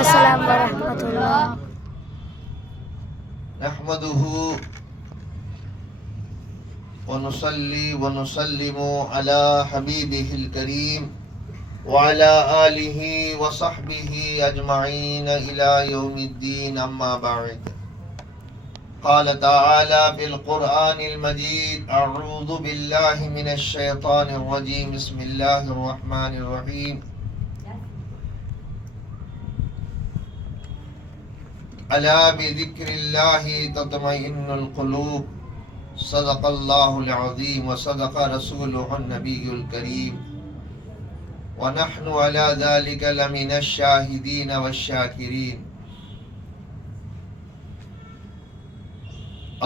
السلام ورحمۃ اللہ۔ نحمده ونصلي ونسلم على حبيبه الكريم وعلى آله وصحبه أجمعين إلى يوم الدين، أما بعد. قال تعالى في القرآن المجيد: أعوذ بالله من الشيطان الرجيم، بسم الله الرحمن الرحيم. ألا بذكر الله تطمئن القلوب، صدق الله العظيم وصدق رسوله النبي الكريم، ونحن على ذلك لمن الشاهدين والشاكرين.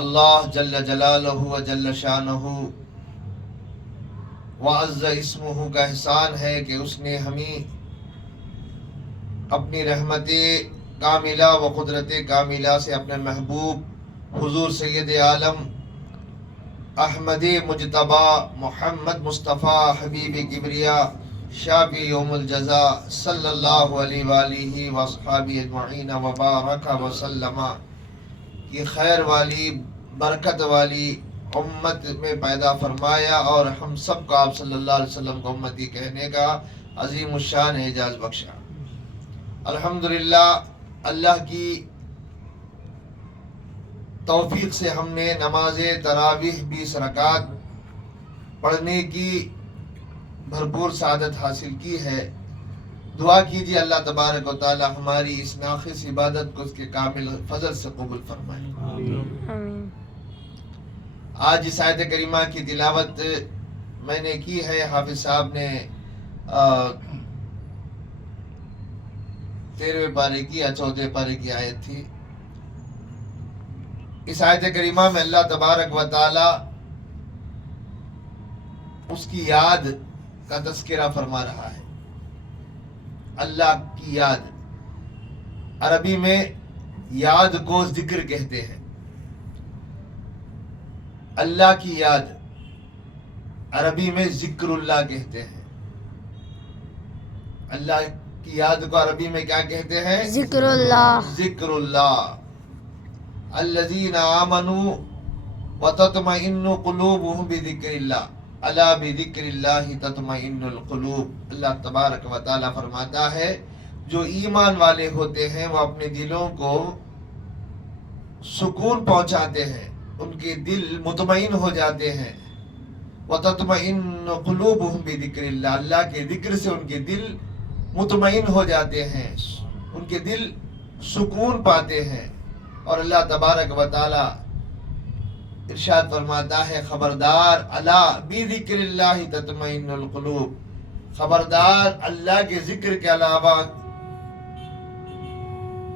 اللہ جل جلالہ و جل شانہ وعز اسمہ کا احسان ہے کہ اس نے ہمیں اپنی رحمت کاملہ و قدرت کاملہ سے اپنے محبوب حضور سید عالم احمد مجتبی محمد مصطفیٰ حبیب کبریا شافی یوم الجزا صلی اللہ علیہ وآلہ وصحابہ اجمعین وبارک وسلم کی خیر والی برکت والی امت میں پیدا فرمایا، اور ہم سب کو آپ صلی اللہ علیہ وسلم کو امتی کہنے کا عظیم الشان اعزاز بخشا۔ الحمدللہ، اللہ کی توفیق سے ہم نے نماز تراویح 20 رکعت پڑھنے کی بھرپور سعادت حاصل کی ہے۔ دعا کیجیے اللہ تبارک و تعالی ہماری اس ناقص عبادت کو اس کے کامل فضل سے قبول فرمائے۔ آمین۔ آج اس آیت کریمہ کی تلاوت میں نے کی ہے، حافظ صاحب نے 13ویں پارے کی یا 14ویں پارے کی آیت تھی۔ اس آیت کریمہ میں اللہ تبارک و تعالی اس کی یاد کا تذکرہ فرما رہا ہے۔ اللہ کی یاد، عربی میں یاد کو ذکر کہتے ہیں۔ اللہ کی یاد عربی میں ذکر اللہ کہتے ہیں۔ اللہ کی یاد کو عربی میں کیا کہتے ہیں؟ ذکر اللہ۔ ذکر اللہ۔ الذین آمنوا وتطمئن قلوبهم بذکر اللہ، الا بذکر اللہ تطمئن القلوب۔ اللہ تبارک و تعالی فرماتا ہے جو ایمان والے ہوتے ہیں وہ اپنے دلوں کو سکون پہنچاتے ہیں، ان کے دل مطمئن ہو جاتے ہیں۔ وتطمئن قلوبهم بذکر اللہ، اللہ کے ذکر سے ان کے دل مطمئن ہو جاتے ہیں، ان کے دل سکون پاتے ہیں۔ اور اللہ تبارک و تعالی ارشاد فرماتا ہے خبردار، الا بذکر اللہ تطمئن القلوب، خبردار اللہ کے ذکر کے علاوہ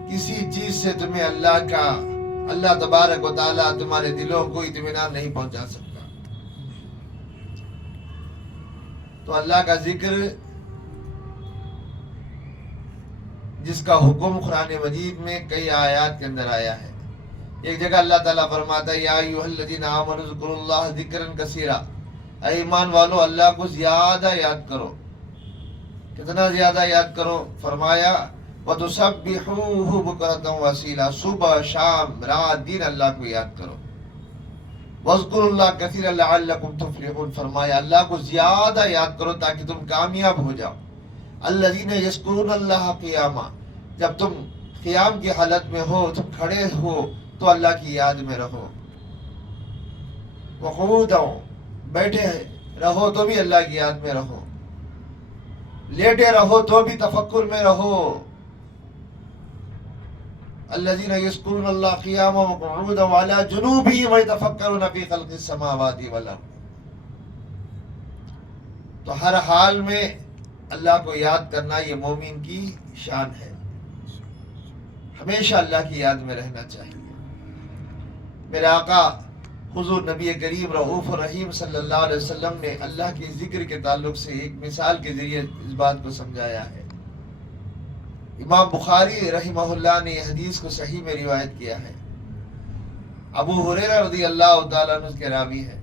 کسی چیز سے تمہیں اللہ تبارک و تعالی تمہارے دلوں کو اطمینان نہیں پہنچا سکتا۔ تو اللہ کا ذکر جس کا حکم قرآن مجید میں کئی آیات کے اندر آیا ہے۔ ایک جگہ اللہ تعالیٰ فرماتا ہے یا ایھا الذین آمنوا اذکروا اللہ ذکرا کثیرا، اے ایمان والو اللہ کو زیادہ یاد کرو۔ کتنا زیادہ یاد کرو؟ فرمایا وَتُسَبِّحُوهُ بُكْرَةً وَأَصِيلًا، صبح شام رات دن اللہ کو یاد کرو۔ وَاذْكُرُوا اللَّهَ كَثِيرًا لَعَلَّكُمْ تُفْلِحُونَ، فرمایا اللہ کو زیادہ یاد کرو تاکہ تم کامیاب ہو جاؤ۔ الَّذِينَ يَذْكُرُونَ اللَّهَ قِيَامًا، جب تم قیام کی حالت میں ہو، تم کھڑے ہو تو اللہ کی یاد میں رہو۔ وَقُعُودًا، بیٹھے رہو تو بھی اللہ کی یاد میں رہو، لیٹے رہو تو بھی تفکر میں رہو۔ الذين يذكرون الله قياما وقعودا وعلى جنوبهم ويتفكرون في خلق السماوات والارض۔ تو ہر حال میں اللہ کو یاد کرنا یہ مومن کی شان ہے، ہمیشہ اللہ کی یاد میں رہنا چاہیے۔ میرے آقا حضور نبی کریم رؤوف الرحیم صلی اللہ علیہ وسلم نے اللہ کے ذکر کے تعلق سے ایک مثال کے ذریعے اس بات کو سمجھایا ہے۔ امام بخاری رحمہ اللہ نے یہ حدیث کو صحیح میں روایت کیا ہے۔ ابو ہریرہ رضی اللہ تعالیٰ عنہ کے راوی ہے۔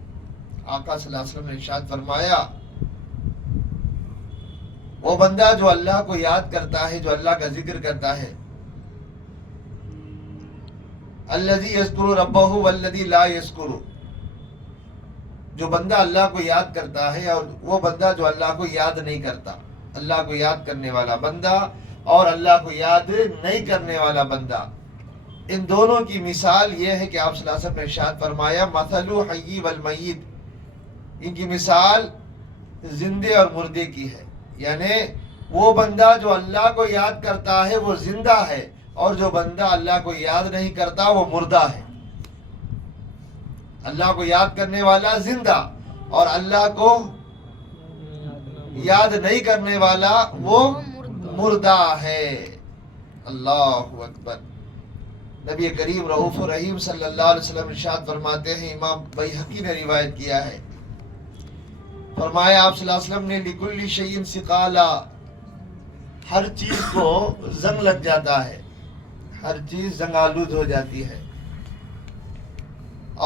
آقا صلی اللہ علیہ وسلم نے ارشاد فرمایا وہ بندہ جو اللہ کو یاد کرتا ہے، جو اللہ کا ذکر کرتا ہے، الذی یذکر ربہ والذی لا یذکر، جو بندہ اللہ کو یاد کرتا ہے اور وہ بندہ جو اللہ کو یاد نہیں کرتا. اللہ کو یاد کرنے والا بندہ اور اللہ کو یاد نہیں کرنے والا بندہ، ان دونوں کی مثال یہ ہے کہ آپ صلی اللہ علیہ وسلم نے ارشاد فرمایا مثل حی والمیت، ان کی مثال زندے اور مردے کی ہے. یعنی وہ بندہ جو اللہ کو یاد کرتا ہے وہ زندہ ہے، اور جو بندہ اللہ کو یاد نہیں کرتا وہ مردہ ہے. اللہ کو یاد کرنے والا زندہ، اور اللہ کو یاد نہیں کرنے والا وہ مردہ ہے. اللہ اکبر. نبی کریم رؤوف الرحیم صلی اللہ علیہ وسلم ارشاد فرماتے ہیں، امام بیہقی نے روایت کیا ہے، فرمایا آپ صلی اللہ علیہ وسلم نے لکل شیء ثقالا، ہر چیز کو زنگ لگ جاتا ہے، ہر چیز زنگ آلود ہو جاتی ہے،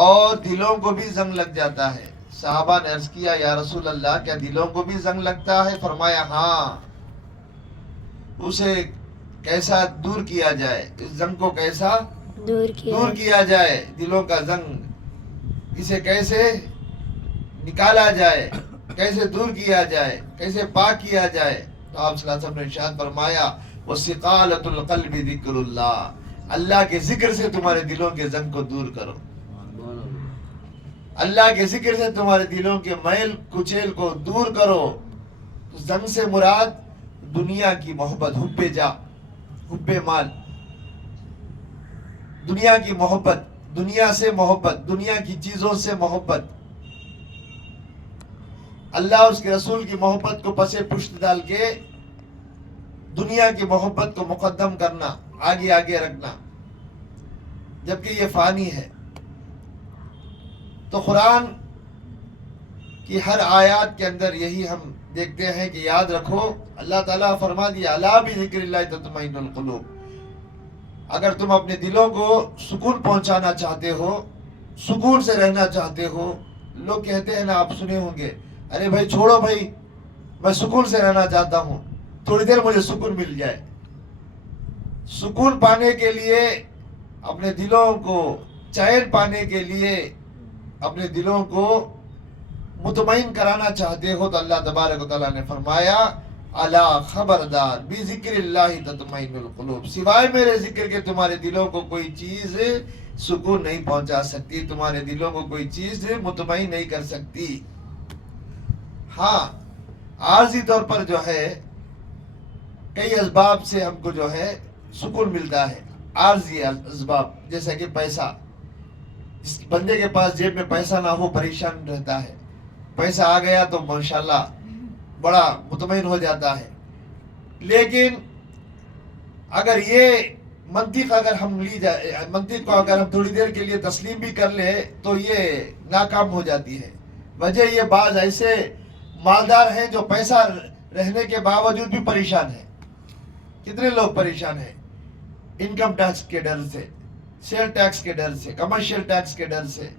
اور دلوں کو بھی زنگ لگ جاتا ہے. صحابہ نے عرض کیا یا رسول اللہ کیا دلوں کو بھی زنگ لگتا ہے؟ فرمایا ہاں. اسے کیسا دور کیا جائے، اس زنگ کو کیسا دور کیا جائے، دلوں کا زنگ اسے کیسے نکالا جائے، کیسے دور کیا جائے، کیسے پاک کیا جائے؟ تو آپ صلی اللہ علیہ وسلم نے ارشاد فرمایا وَسِقَالَةُ الْقَلْبِ ذِكْرُ اللَّهِ، اللہ کے ذکر سے تمہارے دلوں کے زنگ کو دور کرو. اللہ کے ذکر سے تمہارے دلوں کے میل کچیل کو دور کرو. تو زنگ سے مراد دنیا کی محبت، حب جا، حب مال، دنیا کی محبت، دنیا سے محبت، دنیا کی چیزوں سے محبت، اللہ اور اس کے رسول کی محبت کو پسے پشت ڈال کے دنیا کی محبت کو مقدم کرنا، آگے آگے رکھنا، جبکہ یہ فانی ہے. تو قرآن کی ہر آیات کے اندر یہی ہم دیکھتے ہیں کہ یاد رکھو، اللہ تعالیٰ فرما دیا الا بذکر اللہ تطمئن القلوب. اگر تم اپنے دلوں کو سکون پہنچانا چاہتے ہو، سکون سے رہنا چاہتے ہو، لوگ کہتے ہیں نا، آپ سنے ہوں گے، ارے بھائی چھوڑو بھائی، میں سکون سے رہنا چاہتا ہوں، تھوڑی دیر مجھے سکون مل جائے. سکون پانے کے لیے، اپنے دلوں کو چین پانے کے لیے، اپنے دلوں کو مطمئن کرانا چاہتے ہو، تو اللہ تبارک و تعالیٰ نے فرمایا الا خبردار بذکر اللہ تطمئن القلوب، سوائے میرے ذکر کے تمہارے دلوں کو کوئی چیز سکون نہیں پہنچا سکتی، تمہارے دلوں کو کوئی چیز مطمئن نہیں کر سکتی. ہاں عارضی طور پر جو ہے کئی اسباب سے ہم کو جو ہے سکون ملتا ہے، عارضی اسباب، جیسا کہ پیسہ. جس بندے کے پاس جیب میں پیسہ نہ ہو پریشان رہتا ہے، پیسہ آ گیا تو ماشاءاللہ بڑا مطمئن ہو جاتا ہے. لیکن اگر یہ منطق اگر ہم لی جائے، منطق کو اگر ہم تھوڑی دیر کے لیے تسلیم بھی کر لیں تو یہ ناکام ہو جاتی ہے. وجہ یہ بعض ایسے مالدار ہیں جو پیسہ رہنے کے باوجود بھی پریشان ہیں. کتنے لوگ پریشان ہیں انکم ٹیکس کے ڈر سے، سیل ٹیکس کے ڈر سے، کمرشل ٹیکس کے ڈر سے،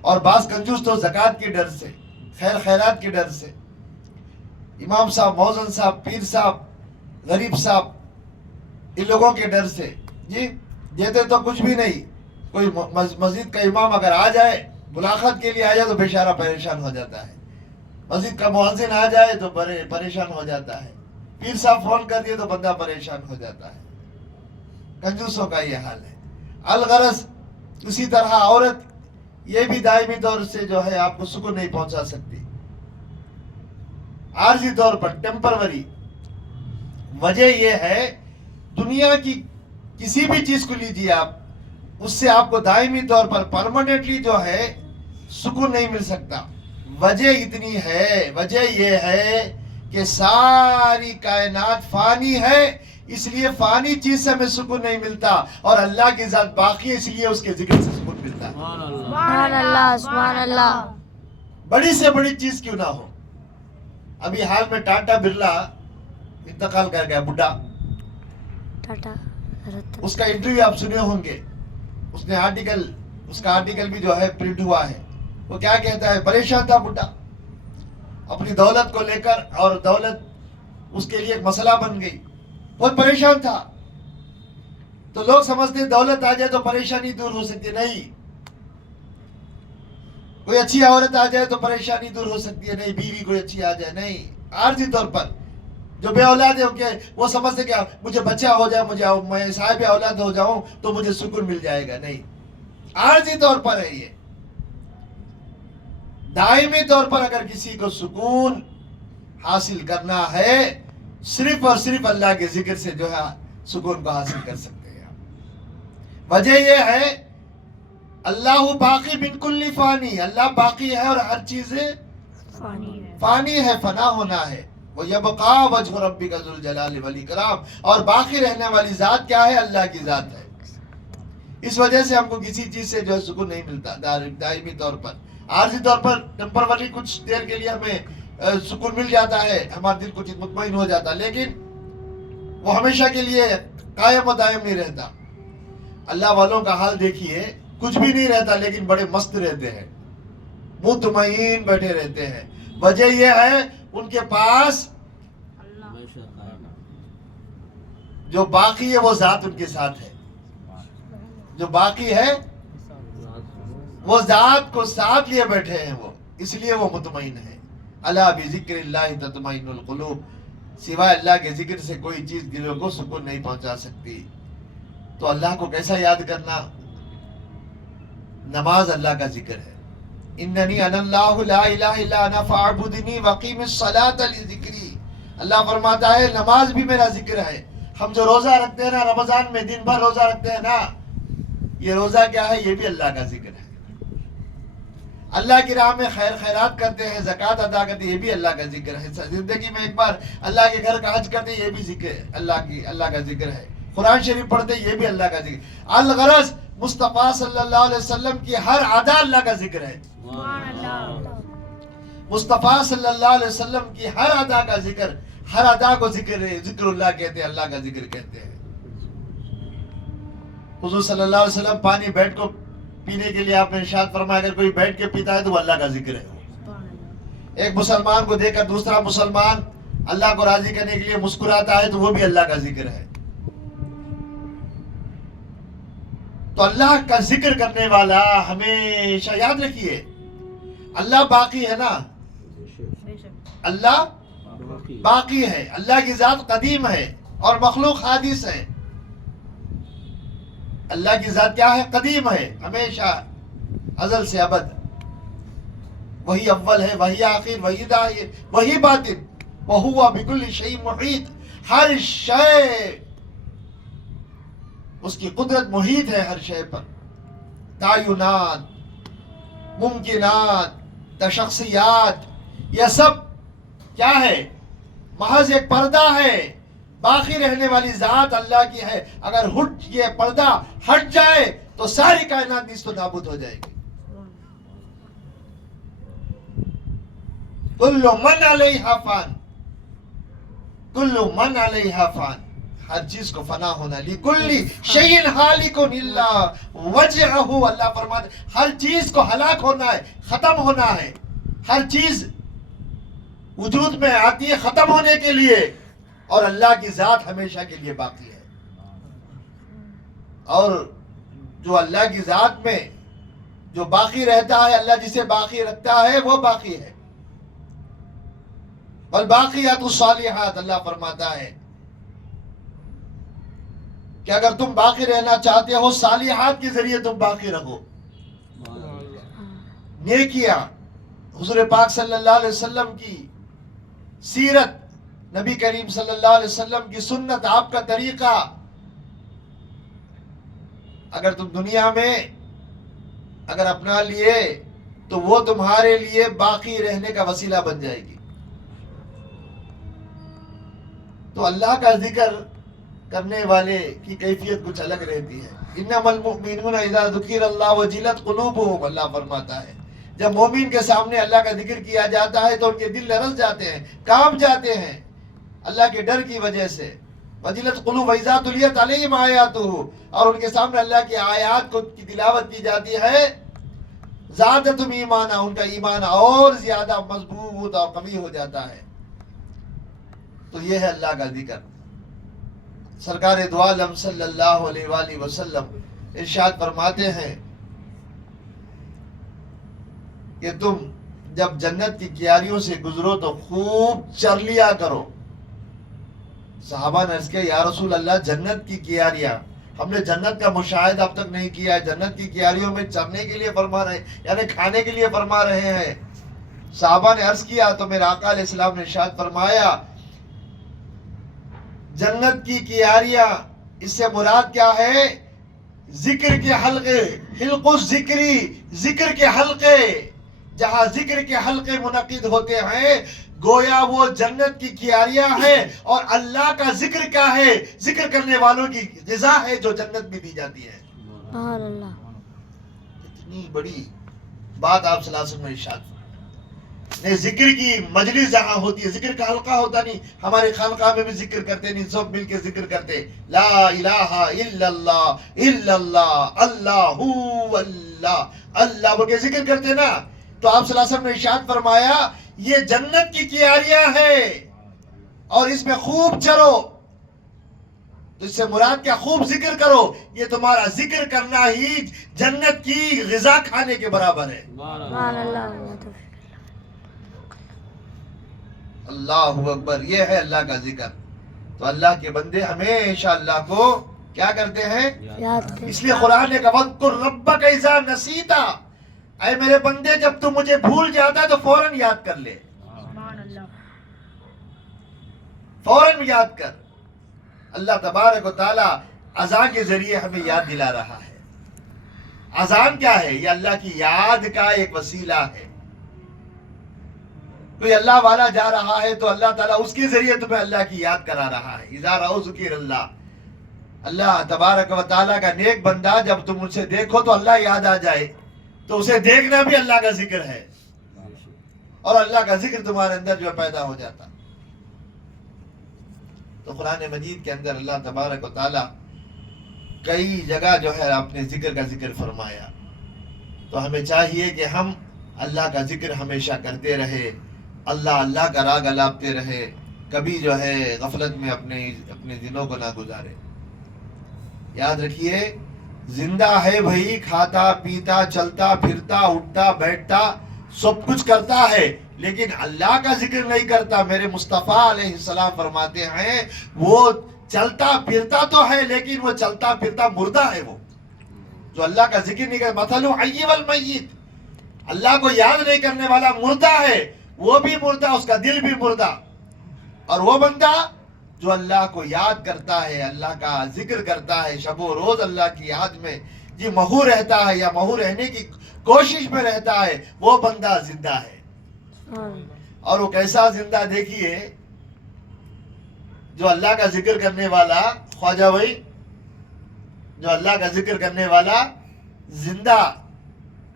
اور بعض کنجوس تو زکوٰۃ کے ڈر سے، خیر خیرات کے ڈر سے، امام صاحب، موذن صاحب، پیر صاحب، غریب صاحب، ان لوگوں کے ڈر سے. جی دیتے تو کچھ بھی نہیں، کوئی مسجد کا امام اگر آ جائے، ملاقات کے لیے آ جائے تو بیچارہ پریشان ہو جاتا ہے، مسجد کا مؤذن آ جائے تو پریشان ہو جاتا ہے، پیر صاحب فون کر دیے تو بندہ پریشان ہو جاتا ہے. کنجوسوں کا یہ حال ہے. الغرض اسی طرح عورت یہ بھی دائمی طور سے جو ہے آپ کو سکون نہیں پہنچا سکتی، عارضی طور پر ٹیمپروری. وجہ یہ ہے دنیا کی کسی بھی چیز کو لیجیے آپ، اس سے آپ کو دائمی طور پر پرماننٹلی جو ہے سکون نہیں مل سکتا. وجہ اتنی ہے، وجہ یہ ہے کہ ساری کائنات فانی ہے، اس لیے فانی چیز سے ہمیں سکون نہیں ملتا، اور اللہ کی ذات باقی ہے، اس لیے اس کے ذکر سے سکون ملتا ہے. سبحان اللہ، سبحان اللہ. بڑی سے بڑی چیز کیوں نہ ہو. ابھی حال میں ٹاٹا برلا انتقال کر گیا، بڈھا. ٹاٹا رتن. اس کا انٹرویو آپ سنے ہوں گے، اس نے اس کا آرٹیکل بھی جو ہے پرنٹ ہوا ہے. وہ کیا کہتا ہے، پریشان تھا بڈھا اپنی دولت کو لے کر، اور دولت اس کے لیے ایک مسئلہ بن گئی، بہت پریشان تھا. تو لوگ سمجھتے ہیں دولت آ جائے تو پریشانی دور ہو سکتی ہے. نہیں. کوئی اچھی عورت آ جائے تو پریشانی دور ہو سکتی ہے. نہیں. بیوی کوئی اچھی آ جائے. نہیں. عارضی طور پر جو بے اولاد ہے کہ وہ سمجھتے کہ مجھے بچہ ہو جائے, میں صاحب اولاد ہو جاؤں تو مجھے سکون مل جائے گا. نہیں. عارضی طور پر ہے یہ. دائمی طور پر اگر کسی کو سکون حاصل کرنا ہے صرف اور صرف اللہ کے ذکر سے جو ہے سکون کو حاصل کر سکتے ہیں. وجہ یہ ہے اللہ باقی من کل فانی, اللہ باقی ہے اور ہر چیز فانی ہے, فنا ہونا ہے. وہ یبقا وجہ ربک ذو الجلال والاکرام, اور باقی رہنے والی ذات کیا ہے؟ اللہ کی ذات ہے. اس وجہ سے ہم کو کسی چیز سے جو ہے سکون نہیں ملتا دائمی طور پر. عارضی طور پر ٹیمپروری کچھ دیر کے لیے ہمیں سکون مل جاتا ہے, ہمارا دل کچھ مطمئن ہو جاتا, لیکن وہ ہمیشہ کے لیے قائم و دائم نہیں رہتا. اللہ والوں کا حال دیکھیے, کچھ بھی نہیں رہتا لیکن بڑے مست رہتے ہیں, مطمئن بیٹھے رہتے ہیں. وجہ یہ ہے ان کے پاس جو باقی ہے وہ ذات ان کے ساتھ ہے. جو باقی ہے وہ ذات کو ساتھ لیے بیٹھے ہیں, وہ اس لیے وہ مطمئن ہے. الا بذکر اللہ تطمئن القلوب, سوائے اللہ کے ذکر سے کوئی چیز دلوں کو سکون نہیں پہنچا سکتی. تو اللہ کو کیسا یاد کرنا؟ نماز اللہ کا ذکر ہے. اننی انا اللہ لا الہ الا انا فاعبدنی وقیم الصلاۃ لذکری. اللہ فرماتا ہے نماز بھی میرا ذکر ہے. ہم جو روزہ رکھتے ہیں نا رمضان میں, دن بھر روزہ رکھتے ہیں نا, یہ روزہ کیا ہے؟ یہ بھی اللہ کا ذکر ہے. اللہ کی راہ میں خیرات کرتے ہیں, زکوٰۃ ادا کرتے ہیں, یہ بھی اللہ کا ذکر ہے. زندگی میں ایک بار اللہ کے گھر کا حج کرتے ہیں, یہ بھی ذکر ہے, اللہ کا ذکر ہے. قرآن شریف پڑھتے ہیں, یہ بھی اللہ کا ذکر. الغرض مصطفیٰ صلی اللہ علیہ وسلم کی ہر ادا اللہ کا ذکر ہے. مصطفیٰ صلی اللہ علیہ وسلم کی ہر ادا کا ذکر, ہر ادا کو ذکر ہے, ذکر اللہ کہتے ہیں, اللہ کا ذکر کہتے ہیں. حضور صلی اللہ علیہ وسلم پانی بیٹھ کو پینے کے لیے آپ نے ارشاد فرمایا اگر کوئی بیٹھ کے پیتا ہے تو وہ اللہ کا ذکر ہے. ایک مسلمان کو دیکھ کر دوسرا مسلمان اللہ کو راضی کرنے کے لیے مسکراتا ہے تو وہ بھی اللہ کا ذکر ہے. تو اللہ کا ذکر کرنے والا ہمیشہ یاد رکھیے اللہ باقی ہے نا, اللہ باقی ہے. اللہ کی ذات قدیم ہے اور مخلوق حادث ہے. اللہ کی ذات کیا ہے؟ قدیم ہے, ہمیشہ ازل سے ابد. وہی اول ہے, وہی آخر, وہی ظاہر, وہی باطن. وہو بکل شیء محیط, ہر شے اس کی قدرت محیط ہے ہر شے پر. تعینات, ممکنات, تشخصیات, یہ سب کیا ہے؟ محض ایک پردہ ہے. باقی رہنے والی ذات اللہ کی ہے. اگر یہ پردہ ہٹ جائے تو ساری کائنات نیست و نابود ہو جائے گی. کل من علیہا فان, کل من علیہا فان, ہر چیز کو فنا ہونا. لکل شیء ہالک الا وجہہ, اللہ فرماتے ہر چیز کو ہلاک ہونا ہے, ختم ہونا ہے. ہر چیز وجود میں آتی ہے ختم ہونے کے لیے, اور اللہ کی ذات ہمیشہ کے لیے باقی ہے. اور جو اللہ کی ذات میں جو باقی رہتا ہے, اللہ جسے باقی رکھتا ہے وہ باقی ہے. والباقیات الصالحات, اللہ فرماتا ہے کہ اگر تم باقی رہنا چاہتے ہو صالحات کے ذریعے تم باقی رہو. نیکیاں, حضور پاک صلی اللہ علیہ وسلم کی سیرت, نبی کریم صلی اللہ علیہ وسلم کی سنت, آپ کا طریقہ, اگر تم دنیا میں اگر اپنا لیے تو وہ تمہارے لیے باقی رہنے کا وسیلہ بن جائے گی. تو اللہ کا ذکر کرنے والے کی کیفیت کچھ الگ رہتی ہے. انما المؤمنون اذا ذکر اللہ وجلت قلوبهم, اللہ فرماتا ہے جب مومن کے سامنے اللہ کا ذکر کیا جاتا ہے تو ان کے دل لرز جاتے ہیں, کانپ جاتے ہیں اللہ کے ڈر کی وجہ سے. وجلت قلوب اذا تلیت علیہم آیاتہ, اور ان کے سامنے اللہ کی آیات کو کی تلاوت کی جاتی ہے, زادتہم ایمانا, ان کا ایمان اور زیادہ مضبوط اور قوی ہو جاتا ہے. تو یہ ہے اللہ کا ذکر. سرکار دو عالم صلی اللہ علیہ وآلہ وسلم ارشاد فرماتے ہیں کہ تم جب جنت کی کیاریوں سے گزرو تو خوب چر لیا کرو. صحابہ نے عرض کیا یا رسول اللہ جنت کی کیاریاں، ہم نے جنت کا مشاہدہ اب تک نہیں کیا ہے، جنت کی کیاریوں میں چرنے کے لیے فرما رہے یعنی کھانے کے لیے فرما رہے ہیں. صحابہ نے عرض کیا تو میرے آقا علیہ السلام نے ارشاد فرمایا جنت کی کیاریاں اس سے مراد کیا ہے؟ ذکر کے حلقے، حلق الذکری، ذکر کے حلقے، جہاں ذکر کے حلقے منعقد ہوتے ہیں گویا وہ جنت کی کیاریاں ہیں. اور اللہ کا ذکر کیا ہے؟ ذکر کرنے والوں کی غذا ہے جو جنت میں دی جاتی ہے. سبحان اللہ. اتنی بڑی بات آپ صلی اللہ علیہ وسلم نے ارشاد نہیں. ذکر کی مجلس جہاں ہوتی ہے، ذکر کا حلقہ ہوتا نہیں. ہمارے خانقاہ میں بھی ذکر کرتے نہیں، سب مل کے ذکر کرتے لا الہ الا اللہ اللہ اللہ اللہ بول کے ذکر کرتے نا. تو آپ صلی اللہ علیہ وسلم نے ارشاد فرمایا یہ جنت کی کیاریاں ہیں اور اس میں خوب چرو. تو اس سے مراد کیا؟ خوب ذکر کرو. یہ تمہارا ذکر کرنا ہی جنت کی غذا کھانے کے برابر ہے. سبحان اللہ. اللہ اکبر. یہ ہے اللہ کا ذکر. تو اللہ کے بندے ہمیشہ اللہ کو کیا کرتے ہیں؟ یاد کریں. اس لیے قرآن نے کہا وَاذْكُرْ رَبَّكَ إِذَا نَسِيتَ، اے میرے بندے جب تو مجھے بھول جاتا ہے تو فوراً یاد کر لے، فوراً یاد کر. اللہ تبارک و تعالی اذان کے ذریعے ہمیں یاد دلا رہا ہے. اذان کیا ہے؟ یہ اللہ کی یاد کا ایک وسیلہ ہے. کوئی اللہ والا جا رہا ہے تو اللہ تعالیٰ اس کے ذریعے تمہیں اللہ کی یاد کرا رہا ہے. اذا رأوا ذکر اللہ، اللہ تبارک و تعالیٰ کا نیک بندہ جب تم اسے دیکھو تو اللہ یاد آ جائے تو اسے دیکھنا بھی اللہ کا ذکر ہے اور اللہ کا ذکر تمہارے اندر جو پیدا ہو جاتا. تو قرآن مجید کے اندر اللہ تبارک و تعالیٰ کئی جگہ جو ہے اپنے ذکر کا ذکر فرمایا. تو ہمیں چاہیے کہ ہم اللہ کا ذکر ہمیشہ کرتے رہے، اللہ اللہ کا راگ الاپتے رہے، کبھی جو ہے غفلت میں اپنے دنوں کو نہ گزارے. یاد رکھیے زندہ ہے بھائی، کھاتا پیتا چلتا پھرتا اٹھتا بیٹھتا سب کچھ کرتا ہے لیکن اللہ کا ذکر نہیں کرتا. میرے مصطفیٰ علیہ السلام فرماتے ہیں وہ چلتا پھرتا تو ہے لیکن وہ چلتا پھرتا مردہ ہے. وہ جو اللہ کا ذکر نہیں کرتا، مثل الحی والمیت، اللہ کو یاد نہیں کرنے والا مردہ ہے، وہ بھی مردہ، اس کا دل بھی مردہ. اور وہ بندہ جو اللہ کو یاد کرتا ہے، اللہ کا ذکر کرتا ہے، شب و روز اللہ کی یاد میں جی مہو رہتا ہے یا مہو رہنے کی کوشش میں رہتا ہے، وہ بندہ زندہ ہے. اور وہ کیسا زندہ؟ دیکھیے جو اللہ کا ذکر کرنے والا، خواجہ بھائی، جو اللہ کا ذکر کرنے والا زندہ،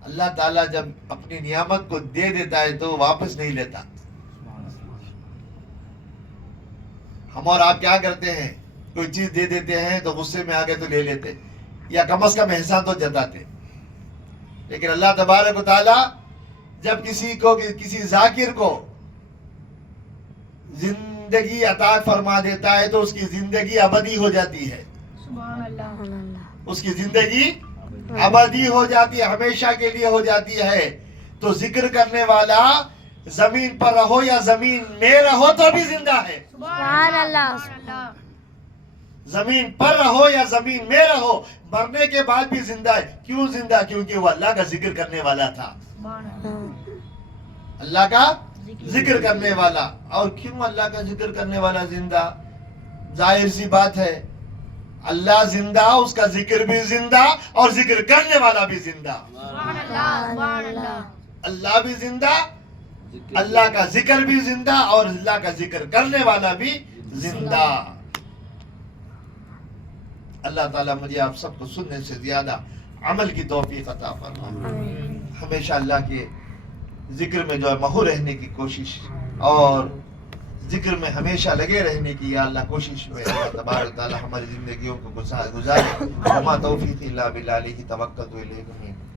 اللہ تعالیٰ جب اپنی نعمت کو دے دیتا ہے تو واپس نہیں لیتا. ہم اور آپ کیا کرتے ہیں؟ کوئی چیز دے دیتے ہیں تو غصے میں آگے تو لے لیتے یا کم از کم احسان تو جتاتے. لیکن اللہ تبارک و تعالیٰ جب کسی ذاکر کو زندگی عطا فرما دیتا ہے تو اس کی زندگی ابدی ہو جاتی ہے. سبحان اللہ. اس کی زندگی ابدی ہو جاتی ہے، ہمیشہ کے لیے ہو جاتی ہے. تو ذکر کرنے والا زمین پر رہو یا زمین میں رہو تو بھی زندہ ہے. سبحان اللہ. زمین پر رہو یا زمین میں رہو، مرنے کے بعد بھی زندہ ہے. کیوں زندہ؟ کیونکہ وہ اللہ کا ذکر کرنے والا تھا، اللہ کا ذکر کرنے والا. اور کیوں اللہ کا ذکر کرنے والا زندہ؟ ظاہر سی بات ہے، اللہ زندہ، اس کا ذکر بھی زندہ اور ذکر کرنے والا بھی زندہ. اللہ بھی زندہ، اللہ کا ذکر بھی زندہ اور اللہ کا ذکر کرنے والا بھی زندہ. اللہ تعالیٰ مجھے آپ سب کو سننے سے زیادہ عمل کی توفیق عطا فرمائے. ہمیشہ اللہ کے ذکر میں جو ہے مہو رہنے کی کوشش اور ذکر میں ہمیشہ لگے رہنے کی یا اللہ کوشش میں اللہ تبارک تعالیٰ ہماری زندگیوں کو گزارے. وما توفیقی الا باللہ علیہ توکلت و الیہ انیب.